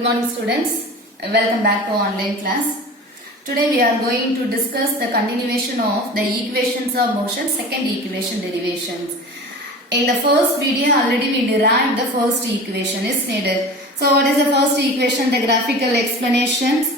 Good morning students. Welcome back to online class. Today we are going to discuss the continuation of the equations of motion, second equation derivations. In the first video already we derived the first equation is needed. So what is the first equation? The graphical explanations.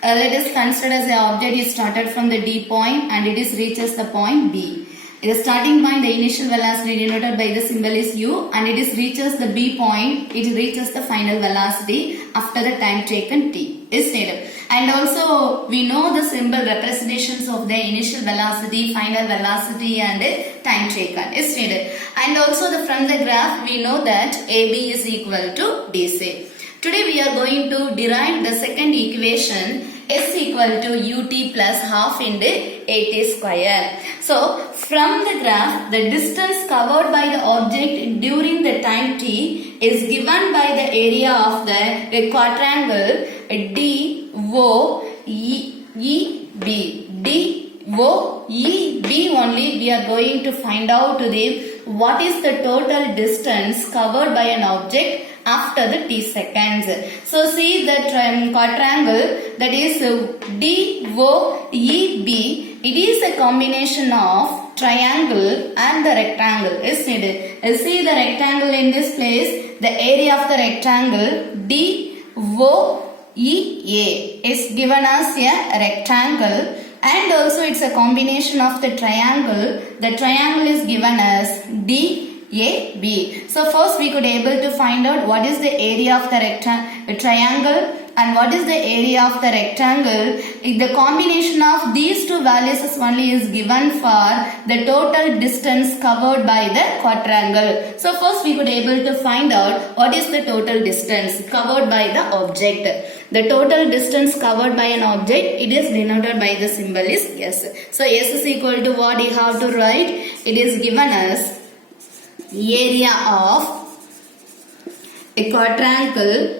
Let us consider as the object is started from the D point and it is reaches the point B. The starting point, the initial velocity denoted by the symbol is u, and it is reaches the B point, it reaches the final velocity after the time taken t is needed. And also we know the symbol representations of the initial velocity, final velocity and time taken is needed. And also from the graph we know that AB is equal to DC. Today we are going to derive the second equation s equal to ut plus half into at square. So from the graph, the distance covered by the object during the time t is given by the area of the quadrangle DOEB. DOEB only we are going to find out what is the total distance covered by an object after the t seconds. So see the quadrangle, that is DOEB. It is a combination of triangle and the rectangle is needed. See the rectangle in this place, the area of the rectangle DOEA is given as a rectangle, and also it's a combination of the triangle. The triangle is given as DAB. So first we could able to find out what is the area of the triangle and what is the area of the rectangle. The combination of these two values only is given for the total distance covered by the quadrangle. So first we could able to find out what is the total distance covered by the object. The total distance covered by an object, it is denoted by the symbol is S. So S is equal to what you have to write? It is given as area of a quadrangle,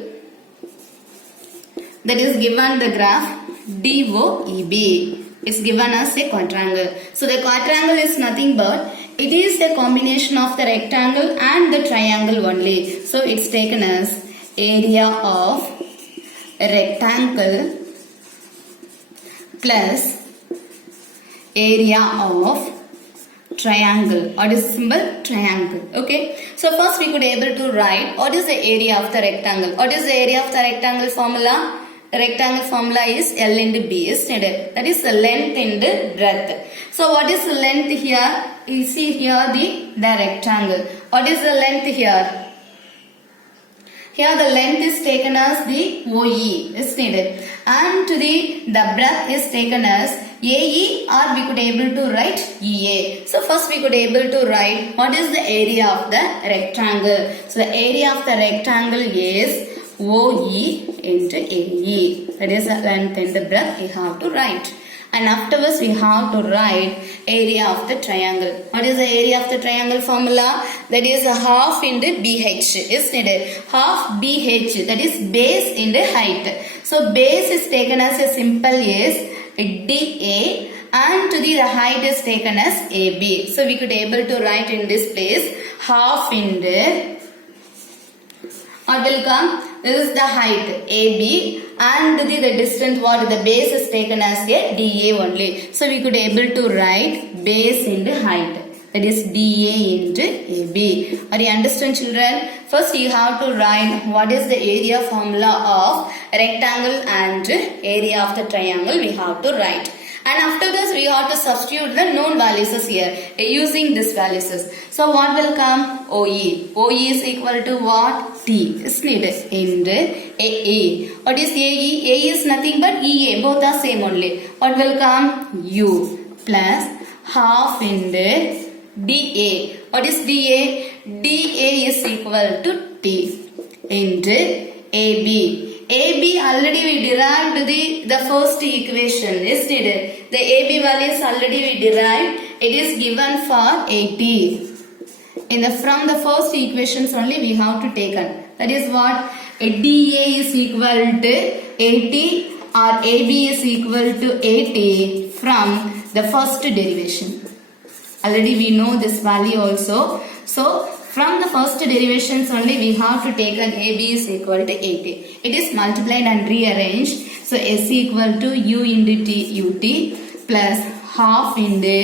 that is given the graph DOEB is given as a quadrangle. So the quadrangle is nothing but it is a combination of the rectangle and the triangle only. So it's taken as area of a rectangle plus area of triangle. What is the symbol? Triangle. Okay. So first we could able to write what is the area of the rectangle. What is the area of the rectangle formula? The rectangle formula is L into B is needed. That is the length into breadth. So what is the length here? You see here the rectangle. What is the length here? Here the length is taken as the OE is needed, and to the breadth is taken as AE, or we could able to write EA. So first we could able to write what is the area of the rectangle. So the area of the rectangle is OE into AE. That is the length and the breadth we have to write. And afterwards we have to write area of the triangle. What is the area of the triangle formula? That is a half into BH is needed. Half BH, that is base into height. So base is taken as a simple as DA, and to the height is taken as AB. So we could able to write in this place half into, what will come? This is the height AB, and the distance, what the base is taken as a DA only. So we could able to write base into height, that is DA into AB. Are you understand children? First you have to write what is the area formula of rectangle and area of the triangle we have to write. And after this we have to substitute the known values here using these values. So what will come? OE. OE is equal to what? T is needed into AE. What is AE? AE is nothing but EA. Both are same only. What will come? U plus half into DA. What is DA? DA is equal to T into AB. AB already we derived the first equation is needed. The AB values already we derived. It is given for 80. From the first equations only we have to take on. That is what? DA is equal to 80 or AB is equal to 80 from the first derivation. Already we know this value also. So From the first derivations only we have to take an AB is equal to 80. It is multiplied and rearranged. So S equal to U into T UT plus half into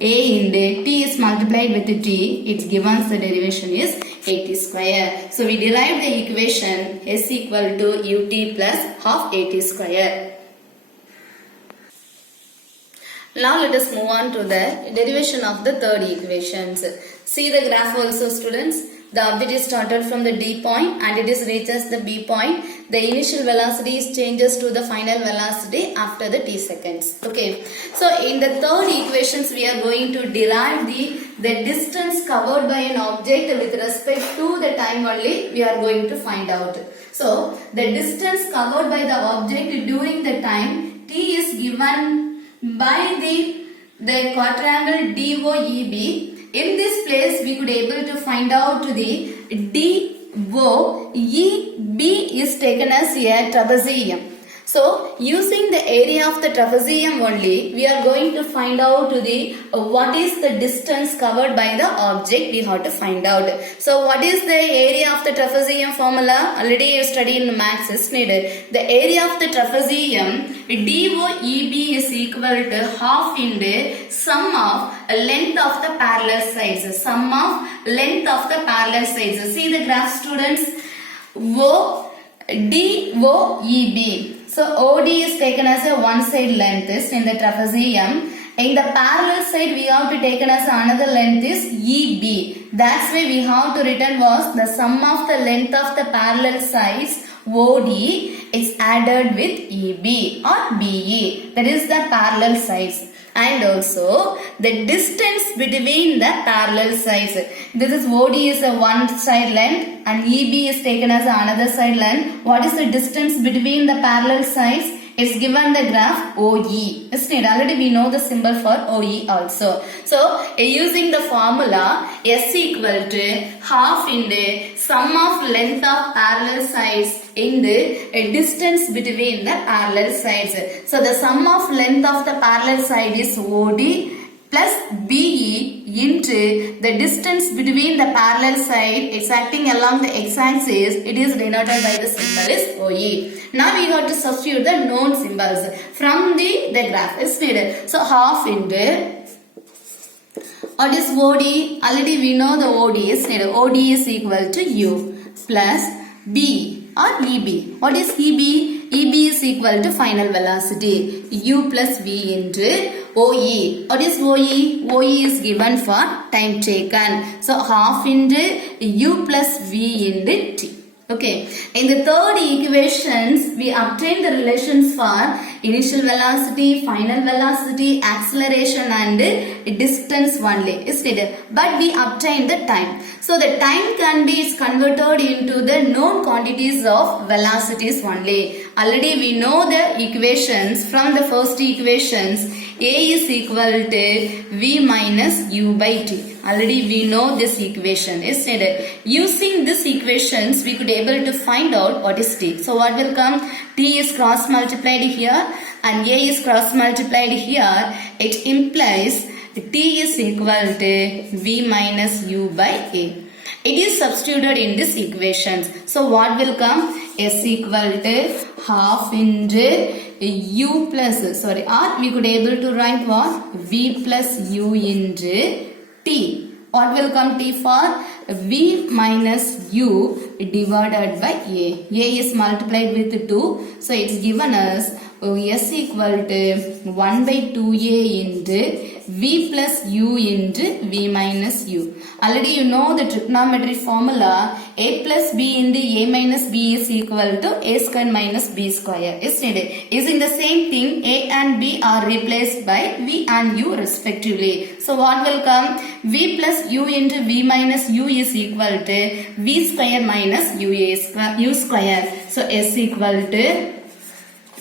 A into T is multiplied with T. It gives us the derivation is 80 square. So we derived the equation S equal to UT plus half 80 square. Now let us move on to the derivation of the third equations. See the graph also, students. The object is started from the D point and it is reaches the B point. The initial velocity is changes to the final velocity after the t seconds. Okay. So in the third equations we are going to derive the distance covered by an object with respect to the time only we are going to find out. So the distance covered by the object during the time t is given by the quadrangle DOEB. In this place we could able to find out the DOEB is taken as a trapezoid. So using the area of the trapezoid only we are going to find out what is the distance covered by the object we have to find out. So what is the area of the trapezoid formula? Already you studied in maths, isn't it? The area of the trapezoid DOEB is equal to half into sum of length of the parallel sides. Sum of length of the parallel sides. See the graph, students. DOEB. So OD is taken as a one side length is in the trapezoid. In the parallel side we have to taken as another length is EB. That's why we have to written was the sum of the length of the parallel sides OD is added with EB or BE. That is the parallel sides. And also the distance between the parallel sides. This is OD is a one side length and EB is taken as another side length. What is the distance between the parallel sides? It's given the graph OE. Isn't it? Already we know the symbol for OE also. So using the formula S equal to half into sum of length of parallel sides in the distance between the parallel sides. So the sum of length of the parallel side is OD plus BE into the distance between the parallel side. It's acting along the x-axis. It is denoted by the symbol is OE. Now we have to substitute the known symbols from the graph. Is needed. So half into what is OD? Already we know the OD is needed. OD is equal to U plus B or EB. What is EB? EB is equal to final velocity. U plus V into OE. What is OE? OE is given for time taken. So half into U plus V into T. Okay. In the third equations, we obtain the relations for initial velocity, final velocity, acceleration and distance only. But we obtain the time. So the time can be converted into the known quantities of velocities only. Already we know the equations from the first equations. A is equal to V minus U by T. Already we know this equation. Using this equations we could able to find out what is T. So what will come? T is cross multiplied here and A is cross multiplied here. It implies T is equal to V minus U by A. It is substituted in this equations. So what will come? S equal to half into U plus, or we could able to write what? V plus U into T. What will come T for? V minus U divided by A. A is multiplied with 2. So it's given us S equal to 1 by 2A into V plus U into V minus U. Already you know the trigonometry formula. A plus B into A minus B is equal to A square minus B square. Isn't it? Using the same thing, A and B are replaced by V and U respectively. So what will come? V plus U into V minus U is equal to V square minus U square. So S equal to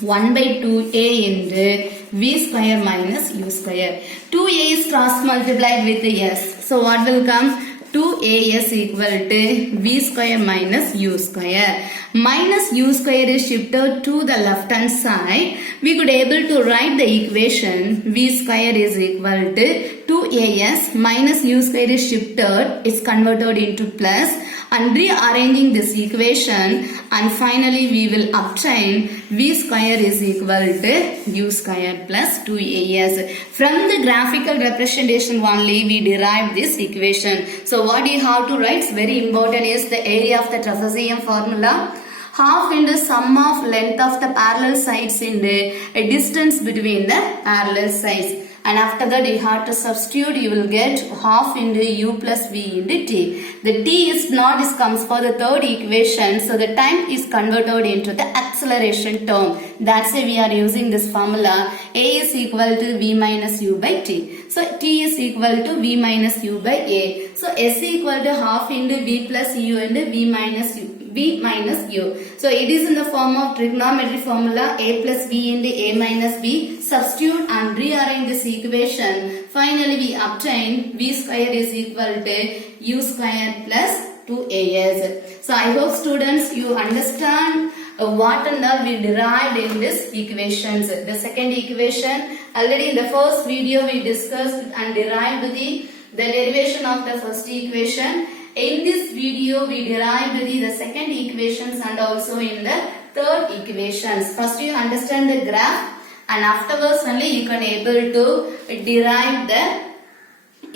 1 by 2A into V square minus U square. 2A is cross multiplied with S. So what will come? 2as equal to v square minus u square. Minus u square is shifted to the left hand side. We could able to write the equation v square is equal to 2as minus u square is shifted, is converted into plus, and rearranging this equation, and finally we will obtain v square is equal to u square plus 2as. From the graphical representation only we derive this equation. So what you have to write is very important is the area of the trapezium formula. Half into sum of length of the parallel sides into a distance between the parallel sides. And after that you have to substitute, you will get half into u plus v into t. The t is not, this comes for the third equation, so the time is converted into the acceleration term. That's why we are using this formula. A is equal to v minus u by t. So t is equal to v minus u by a. So s equal to half into v plus u into v minus u. V minus u. So it is in the form of trigonometry formula a plus b into a minus b. Substitute and rearrange this equation. Finally we obtain v square is equal to u square plus 2as. So I hope students you understand what and all we derived in this equations. The second equation, already in the first video we discussed and derived the derivation of the first equation. In this video we derived the second equations and also in the third equations. First you understand the graph, and afterwards only you can able to derive the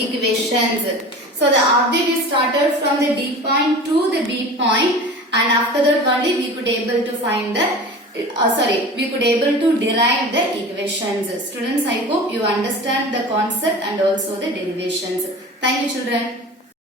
equations. So the object is started from the D point to the B point, and after that only we could able to find the we could able to derive the equations. Students, I hope you understand the concept and also the derivations. Thank you children.